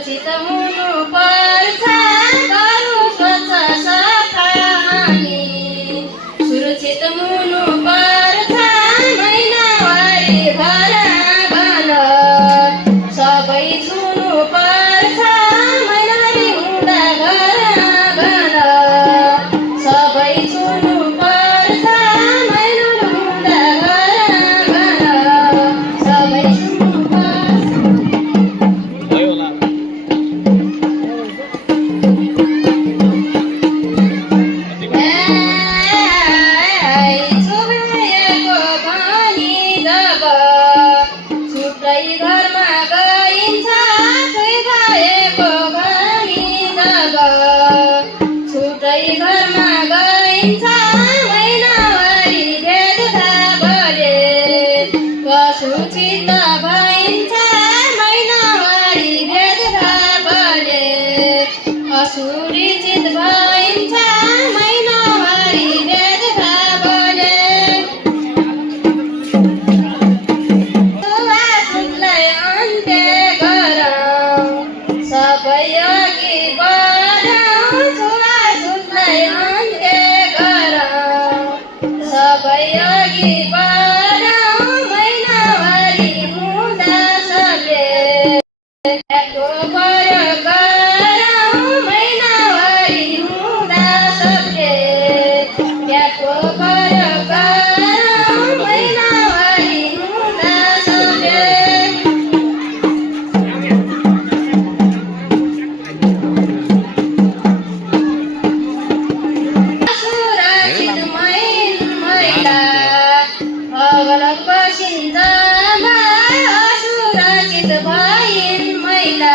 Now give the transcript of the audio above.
सुरक्षित हुनुपर्छ घरु स्वच्छ सफा अनि सुरक्षित हुनुपर्छ महिनावारी घर आँगन सबै छुनुपर्छ महिनावारी हुँदा घर आँगन सबै छुनुपर्छ महिनावारी हुँदा घर आँगन सबै घरमा गइन्छ छुइ गएको घनी जब छुट्टै घरमा गइन्छ महिनावारी भेट्दा बले कसुचित भइन्छ महिनावारी भेट्दा बले असुरक्षित भइन्छ महिनावारी भेट्दा बले सबै अघि बढौँ छुवाछुतलाई अन्त्य गरौँ सबै अघि बढौँ महिनावारी हुँदा सबले त्यागको प्रयोग गरौँ महिनावारी हुँदा सबले त्यागको प्रयोग गरौँ महिनावारी हुँदा सबले अगलग बसिन्दामा असुरक्षित भइन् महिला